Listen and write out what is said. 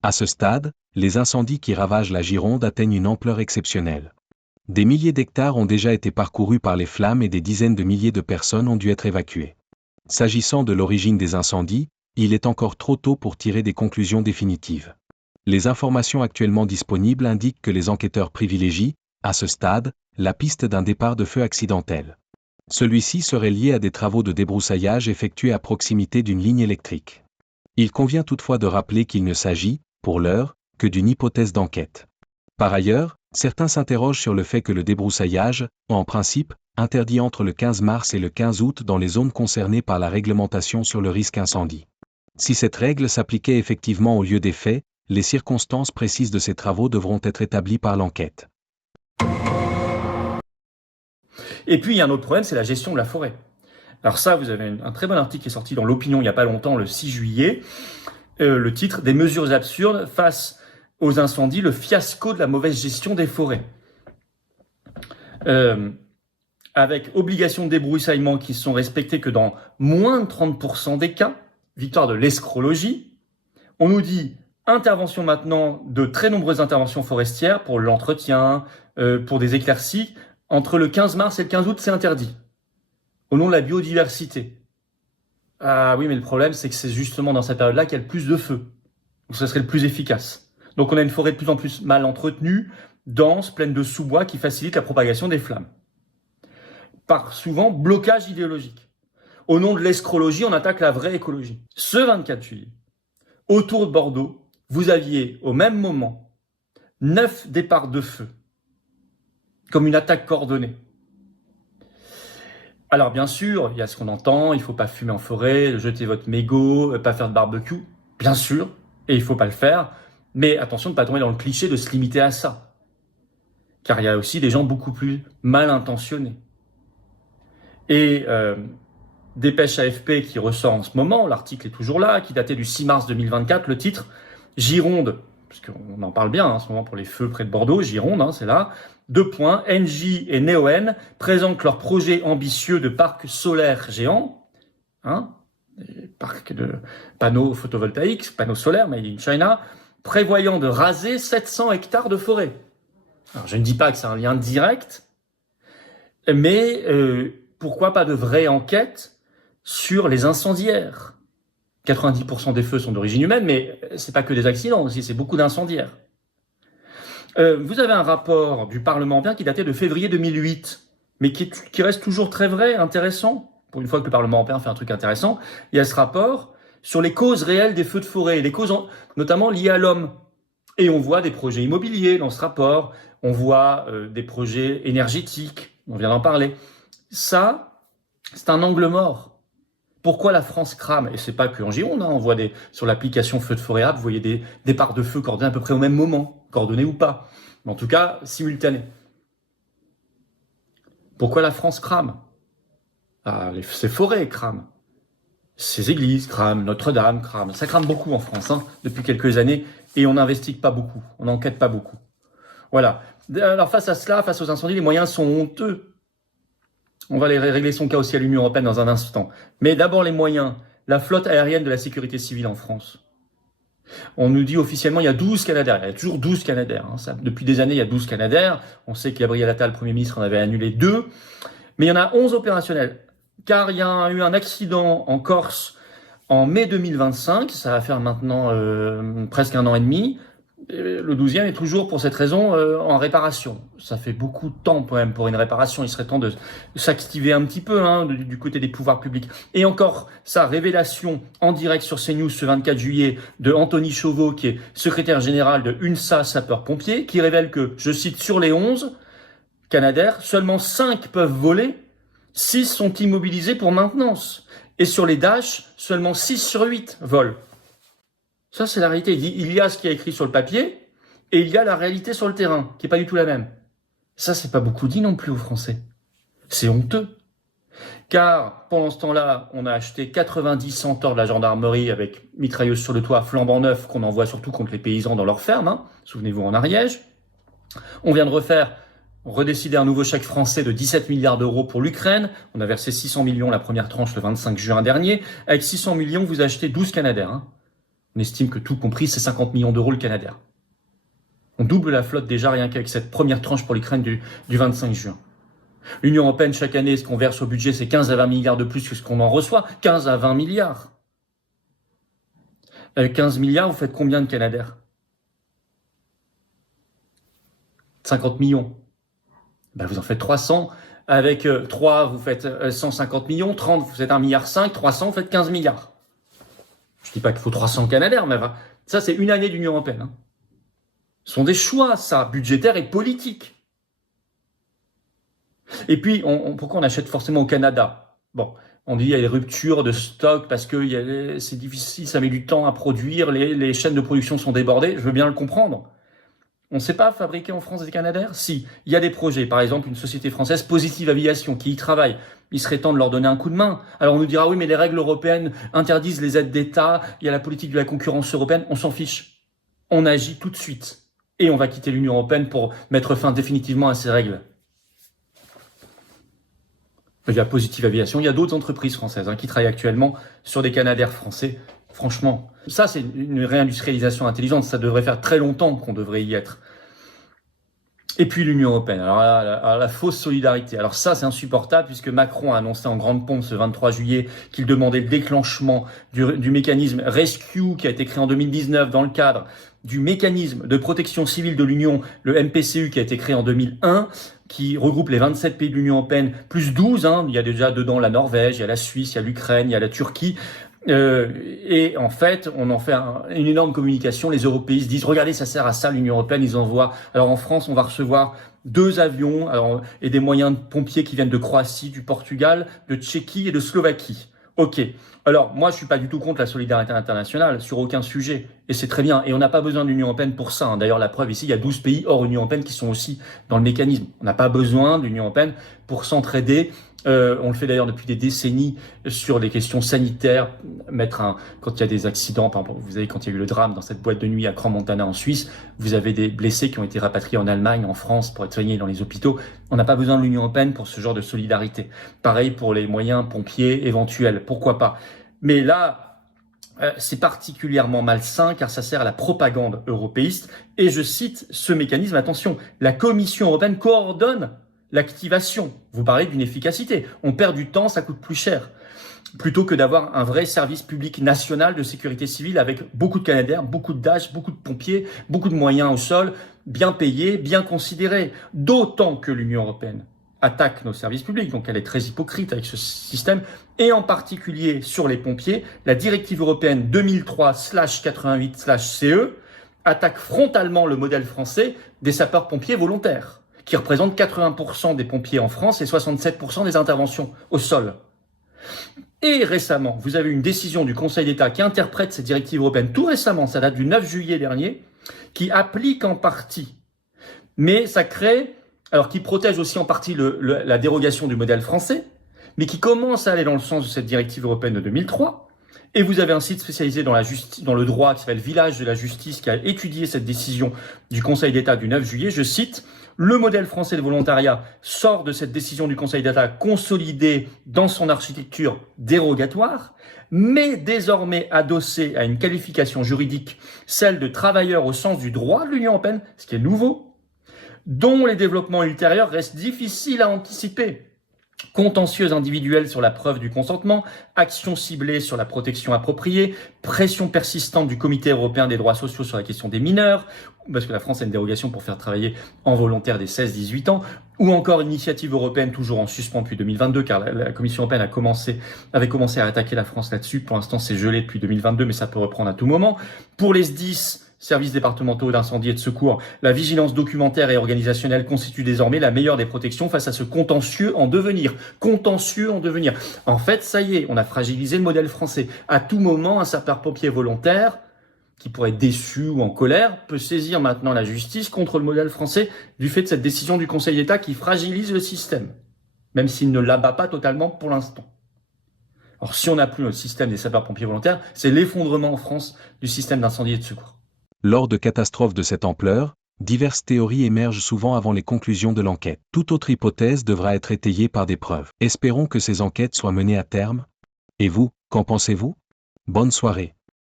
À ce stade, les incendies qui ravagent la Gironde atteignent une ampleur exceptionnelle. Des milliers d'hectares ont déjà été parcourus par les flammes et des dizaines de milliers de personnes ont dû être évacuées. S'agissant de l'origine des incendies, il est encore trop tôt pour tirer des conclusions définitives. Les informations actuellement disponibles indiquent que les enquêteurs privilégient, à ce stade, la piste d'un départ de feu accidentel. Celui-ci serait lié à des travaux de débroussaillage effectués à proximité d'une ligne électrique. Il convient toutefois de rappeler qu'il ne s'agit, pour l'heure, que d'une hypothèse d'enquête. Par ailleurs, certains s'interrogent sur le fait que le débroussaillage, en principe, interdit entre le 15 mars et le 15 août dans les zones concernées par la réglementation sur le risque incendie. Si cette règle s'appliquait effectivement au lieu des faits, les circonstances précises de ces travaux devront être établies par l'enquête. Et puis il y a un autre problème, c'est la gestion de la forêt. Alors ça, vous avez un très bon article qui est sorti dans l'Opinion il n'y a pas longtemps, le 6 juillet, le titre « Des mesures absurdes face aux incendies, le fiasco de la mauvaise gestion des forêts ». Avec obligation de débroussaillement qui sont respectées que dans moins de 30% des cas, victoire de l'escrologie. On nous dit intervention maintenant de très nombreuses interventions forestières pour l'entretien, pour des éclaircies. Entre le 15 mars et le 15 août, c'est interdit. Au nom de la biodiversité. Ah oui, mais le problème, c'est que c'est justement dans cette période-là qu'il y a le plus de feu. Donc ça serait le plus efficace. Donc on a une forêt de plus en plus mal entretenue, dense, pleine de sous-bois qui facilite la propagation des flammes. Par souvent blocage idéologique. Au nom de l'escrologie, on attaque la vraie écologie. Ce 24 juillet, autour de Bordeaux, vous aviez au même moment 9 départs de feu, comme une attaque coordonnée. Alors bien sûr, il y a ce qu'on entend, il ne faut pas fumer en forêt, jeter votre mégot, pas faire de barbecue, bien sûr, et il ne faut pas le faire, mais attention de ne pas tomber dans le cliché de se limiter à ça. Car il y a aussi des gens beaucoup plus mal intentionnés. Et Dépêche AFP qui ressort en ce moment, l'article est toujours là, qui datait du 6 mars 2024, le titre « Gironde », parce qu'on en parle bien en ce moment pour les feux près de Bordeaux, Gironde, c'est là, 2 points, Engie et Neoen présentent leur projet ambitieux de parc solaire géant, parc de panneaux photovoltaïques, panneaux solaires, made in China, prévoyant de raser 700 hectares de forêt. Alors, je ne dis pas que c'est un lien direct, mais pourquoi pas de vraie enquête sur les incendiaires? 90% des feux sont d'origine humaine, mais c'est pas que des accidents aussi, c'est beaucoup d'incendiaires. Vous avez un rapport du Parlement européen qui datait de février 2008, mais qui reste toujours très vrai, intéressant. Pour une fois que le Parlement européen fait un truc intéressant, il y a ce rapport sur les causes réelles des feux de forêt, les causes notamment liées à l'homme. Et on voit des projets immobiliers dans ce rapport, on voit des projets énergétiques, on vient d'en parler. Ça, c'est un angle mort. Pourquoi la France crame? Et c'est pas que en Gironde, on voit sur l'application Feu de Forêt App, vous voyez des départs de feu coordonnés à peu près au même moment, coordonnés ou pas, mais en tout cas simultanés. Pourquoi la France crame? Ces forêts crament, ces églises crament, Notre-Dame crame, ça crame beaucoup en France depuis quelques années, et on n'investigue pas beaucoup, on n'enquête pas beaucoup. Voilà. Alors face à cela, face aux incendies, les moyens sont honteux. On va aller régler son cas aussi à l'Union européenne dans un instant. Mais d'abord les moyens. La flotte aérienne de la sécurité civile en France. On nous dit officiellement il y a 12 Canadair. Il y a toujours 12 Canadair. Depuis des années, il y a 12 Canadair. On sait que Gabriel Attal, Premier ministre, en avait annulé 2. Mais il y en a 11 opérationnels. Car il y a eu un accident en Corse en mai 2025. Ça va faire maintenant presque 1 an et demi. Le 12e est toujours, pour cette raison, en réparation. Ça fait beaucoup de temps quand même pour une réparation. Il serait temps de s'activer un petit peu du côté des pouvoirs publics. Et encore, sa révélation en direct sur CNews ce 24 juillet de Anthony Chauveau, qui est secrétaire général de UNSA Sapeurs-Pompiers, qui révèle que, je cite, sur les 11 Canadair, seulement 5 peuvent voler, 6 sont immobilisés pour maintenance. Et sur les Dash, seulement 6 sur 8 volent. Ça, c'est la réalité. Il y a ce qui est écrit sur le papier et il y a la réalité sur le terrain, qui est pas du tout la même. Ça, c'est pas beaucoup dit non plus aux Français. C'est honteux. Car, pendant ce temps-là, on a acheté 90 Centaures de la gendarmerie avec mitrailleuse sur le toit, flambant neuf, qu'on envoie surtout contre les paysans dans leurs fermes. Souvenez-vous, en Ariège. On vient de redécider un nouveau chèque français de 17 milliards d'euros pour l'Ukraine. On a versé 600 millions la première tranche le 25 juin dernier. Avec 600 millions, vous achetez 12 Canadair. On estime que tout compris, c'est 50 millions d'euros le Canadair. On double la flotte déjà rien qu'avec cette première tranche pour l'Ukraine du 25 juin. L'Union européenne, chaque année, ce qu'on verse au budget, c'est 15 à 20 milliards de plus que ce qu'on en reçoit. 15 à 20 milliards. Avec 15 milliards, vous faites combien de Canadair? 50 millions. Ben, vous en faites 300. Avec 3, vous faites 150 millions. 30, vous faites 1,5 milliard. 300, vous faites 15 milliards. Je ne dis pas qu'il faut 300 Canadair, mais ça, c'est une année d'Union européenne. Hein. Ce sont des choix, ça, budgétaires et politiques. Et puis, pourquoi on achète forcément au Canada? Bon, on dit qu'il y a des ruptures de stock parce que c'est difficile, ça met du temps à produire, les chaînes de production sont débordées, je veux bien le comprendre. On ne sait pas fabriquer en France des Canadair? Si, il y a des projets, par exemple une société française, Positive Aviation, qui y travaille. Il serait temps de leur donner un coup de main. Alors on nous dira, oui, mais les règles européennes interdisent les aides d'État, il y a la politique de la concurrence européenne, on s'en fiche. On agit tout de suite. Et on va quitter l'Union européenne pour mettre fin définitivement à ces règles. Il y a Positive Aviation, il y a d'autres entreprises françaises qui travaillent actuellement sur des Canadair français. Franchement, ça c'est une réindustrialisation intelligente, ça devrait faire très longtemps qu'on devrait y être. Et puis l'Union européenne, alors la fausse solidarité. Alors ça c'est insupportable puisque Macron a annoncé en grande pompe ce 23 juillet qu'il demandait le déclenchement du mécanisme Rescue qui a été créé en 2019 dans le cadre du mécanisme de protection civile de l'Union, le MPCU qui a été créé en 2001, qui regroupe les 27 pays de l'Union européenne, plus 12, il y a déjà dedans la Norvège, il y a la Suisse, il y a l'Ukraine, il y a la Turquie. Et en fait, on en fait une énorme communication. Les européistes disent, regardez, ça sert à ça, l'Union européenne, ils envoient. Alors en France, on va recevoir 2 avions et des moyens de pompiers qui viennent de Croatie, du Portugal, de Tchéquie et de Slovaquie. Ok. Alors, moi, je suis pas du tout contre la solidarité internationale sur aucun sujet. Et c'est très bien. Et on n'a pas besoin de l'Union européenne pour ça. D'ailleurs, la preuve ici, il y a 12 pays hors Union européenne qui sont aussi dans le mécanisme. On n'a pas besoin de l'Union européenne pour s'entraider. On le fait d'ailleurs depuis des décennies sur les questions sanitaires. Quand il y a des accidents, par exemple, vous savez, quand il y a eu le drame dans cette boîte de nuit à Crans-Montana en Suisse, vous avez des blessés qui ont été rapatriés en Allemagne, en France, pour être soignés dans les hôpitaux. On n'a pas besoin de l'Union européenne pour ce genre de solidarité. Pareil pour les moyens pompiers éventuels. Pourquoi pas? Mais là, c'est particulièrement malsain car ça sert à la propagande européiste. Et je cite ce mécanisme, attention, la Commission européenne coordonne l'activation. Vous parlez d'une efficacité. On perd du temps, ça coûte plus cher. Plutôt que d'avoir un vrai service public national de sécurité civile avec beaucoup de Canadair, beaucoup de Dash, beaucoup de pompiers, beaucoup de moyens au sol, bien payés, bien considérés. D'autant que l'Union européenne attaque nos services publics, donc elle est très hypocrite avec ce système, et en particulier sur les pompiers, la directive européenne 2003/88/CE attaque frontalement le modèle français des sapeurs-pompiers volontaires, qui représentent 80% des pompiers en France et 67% des interventions au sol. Et récemment, vous avez une décision du Conseil d'État qui interprète cette directive européenne, tout récemment, ça date du 9 juillet dernier, qui applique en partie, mais ça crée, alors qui protège aussi en partie la dérogation du modèle français, mais qui commence à aller dans le sens de cette directive européenne de 2003. Et vous avez un site spécialisé dans le droit qui s'appelle Village de la Justice qui a étudié cette décision du Conseil d'État du 9 juillet. Je cite, le modèle français de volontariat sort de cette décision du Conseil d'État consolidée dans son architecture dérogatoire, mais désormais adossé à une qualification juridique, celle de travailleur au sens du droit de l'Union européenne, ce qui est nouveau, dont les développements ultérieurs restent difficiles à anticiper. Contentieux individuels sur la preuve du consentement, actions ciblées sur la protection appropriée, pression persistante du Comité européen des droits sociaux sur la question des mineurs, parce que la France a une dérogation pour faire travailler en volontaire des 16-18 ans, ou encore une initiative européenne toujours en suspens depuis 2022, car la Commission européenne avait commencé à attaquer la France là-dessus. Pour l'instant, c'est gelé depuis 2022, mais ça peut reprendre à tout moment. Pour les SDIS, services départementaux d'incendie et de secours, la vigilance documentaire et organisationnelle constitue désormais la meilleure des protections face à ce contentieux en devenir. Contentieux en devenir. En fait, ça y est, on a fragilisé le modèle français. À tout moment, un sapeur-pompier volontaire, qui pourrait être déçu ou en colère, peut saisir maintenant la justice contre le modèle français du fait de cette décision du Conseil d'État qui fragilise le système, même s'il ne l'abat pas totalement pour l'instant. Alors, si on n'a plus le système des sapeurs-pompiers volontaires, c'est l'effondrement en France du système d'incendie et de secours. Lors de catastrophes de cette ampleur, diverses théories émergent souvent avant les conclusions de l'enquête. Toute autre hypothèse devra être étayée par des preuves. Espérons que ces enquêtes soient menées à terme. Et vous, qu'en pensez-vous? Bonne soirée.